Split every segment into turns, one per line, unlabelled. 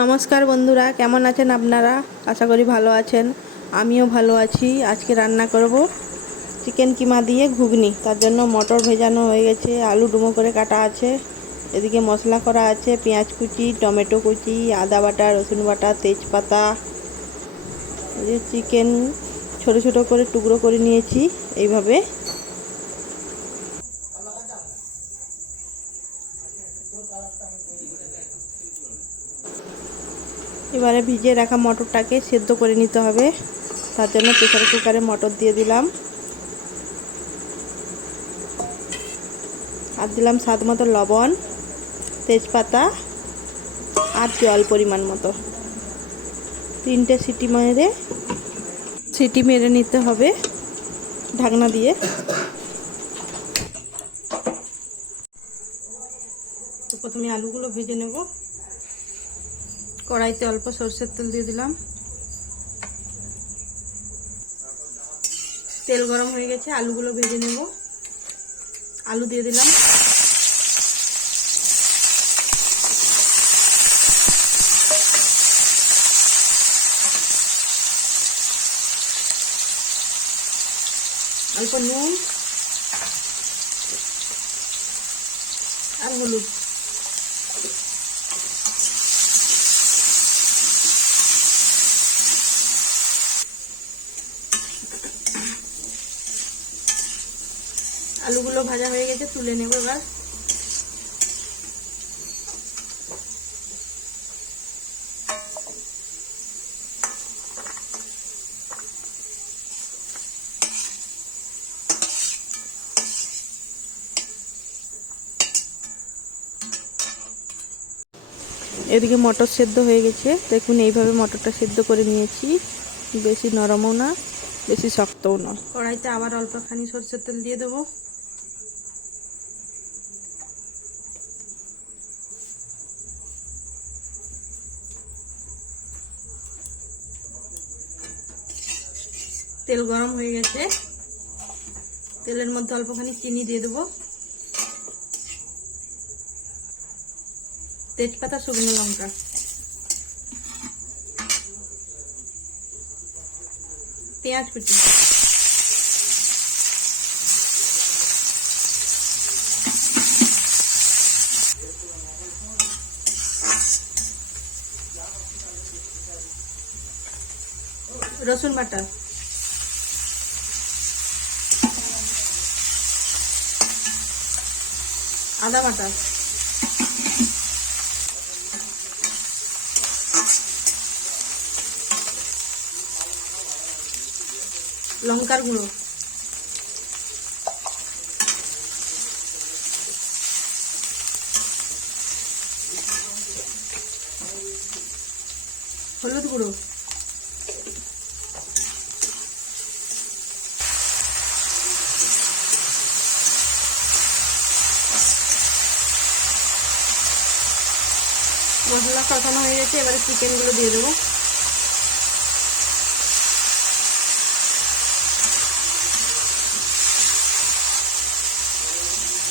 নমস্কার বন্ধুরা, কেমন আছেন আপনারা? আশা করি ভালো আছেন। আমিও ভালো আছি। আজকে রান্না করব চিকেন কিমা দিয়ে ঘুগনি। তার জন্য মটর ভেজানো হয়ে গেছে, আলু ডুমো করে কাটা আছে। এদিকে মশলা করা আছে, পেঁয়াজ কুচি, টমেটো কুচি, আদা বাটা, রসুন বাটা, তেজপাতা। এই যে চিকেন ছোট ছোট করে টুকরো করে নিয়েছি এইভাবে। এবারে ভিজিয়ে রাখা মটরটাকে সেদ্ধ করে নিতে হবে। তার জন্য প্রেসার কুকারে মটর দিয়ে দিলাম। আর দিলাম স্বাদ মতো লবণ, তেজপাতা আর জল পরিমাণ মতো। তিনটে সিটি মেরে সিটি মেরে নিতে হবে ঢাকনা দিয়ে। প্রথমে আলুগুলো ভেজে নেব। কড়াইতে অল্প সর্ষের তেল দিয়ে দিলাম। তেল গরম হয়ে গেছে, আলুগুলো ভেজে নেব। আলু দিয়ে দিলাম। অল্প নুন আর হলুদ। আলুগুলো ভাজা হয়ে গেছে, তুলে নেব এবার। এদিকে মটর সেদ্ধ হয়ে গেছে। দেখুন, এইভাবে মটরটা সেদ্ধ করে নিয়েছি। বেশি নরমও না, বেশি শক্তও না কড়াইতে আবার অল্পখানি সরষের তেল দিয়ে দেবো। তেল গরম হয়ে গেছে। তেলের মধ্যে অল্পখানি চিনি দিয়ে দেবো। তেজপাতা, শুকনো লঙ্কা। পেঁয়াজ কুচি। রসুন বাটা। আদা বাটা। লঙ্কার গুঁড়ো। হলুদ গুঁড়ো। মশলা কষানো হয়ে গেছে এবারে চিকেনগুলো দিয়ে দেবো।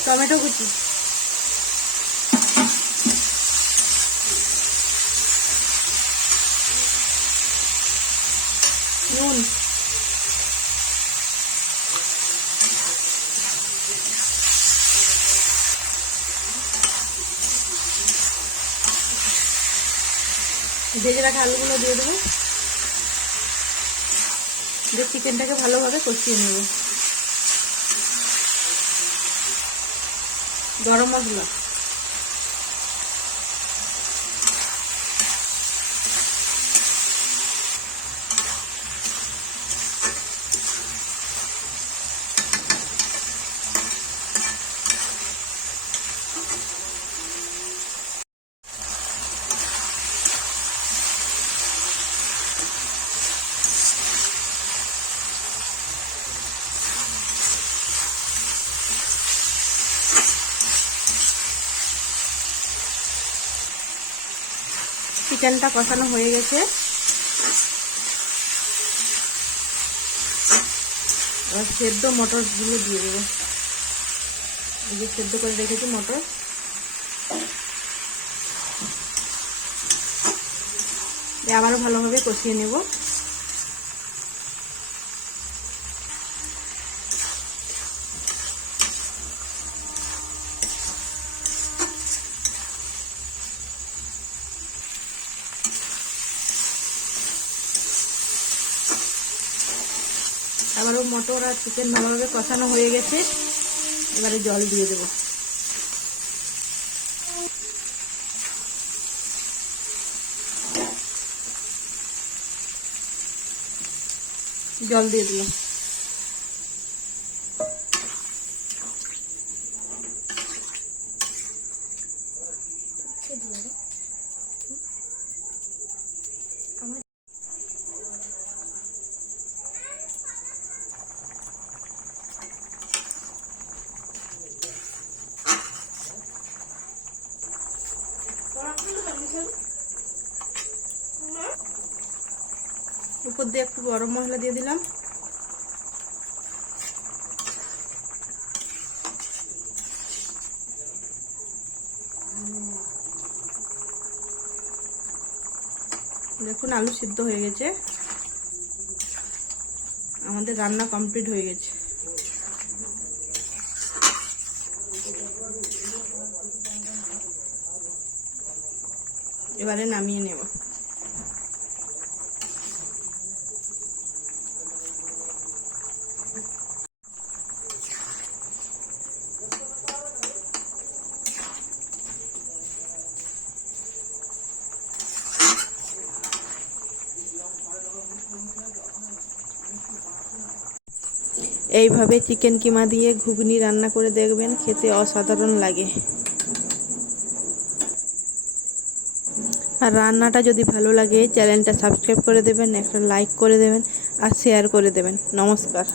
টমেটো কুচি। নুন। ভেজে রাখা আলুগুলো দিয়ে দেবো। দিয়ে চিকেনটাকে ভালোভাবে কষিয়ে নেব। গরম মশলা। চিকেনটা কষানো হয়ে গেছে। এবার সেদ্ধ মটরগুলো দিয়ে দেবো। এই যে সেদ্ধ করে রেখেছি মটর। আবারও ভালোভাবে কষিয়ে নেব আবারও মটর আর চিকেন ভালোভাবে কষানো হয়ে গেছে। এবারে জল দিয়ে দেব। জল দিয়ে দিলাম। উপর দিয়ে একটু গরম মশলা দিয়ে দিলাম। দেখুন, আলু সিদ্ধ হয়ে গেছে। আমাদের রান্না কমপ্লিট হয়ে গেছে। এবারে নামিয়ে নেব। এইভাবে চিকেন কিমা দিয়ে ঘুগনি রান্না করে দেখবেন, খেতে অসাধারণ লাগে। আর রান্নাটা যদি ভালো লাগে, চ্যানেলটা সাবস্ক্রাইব করে দেবেন, একটা লাইক করে দেবেন, আর শেয়ার করে দেবেন। নমস্কার।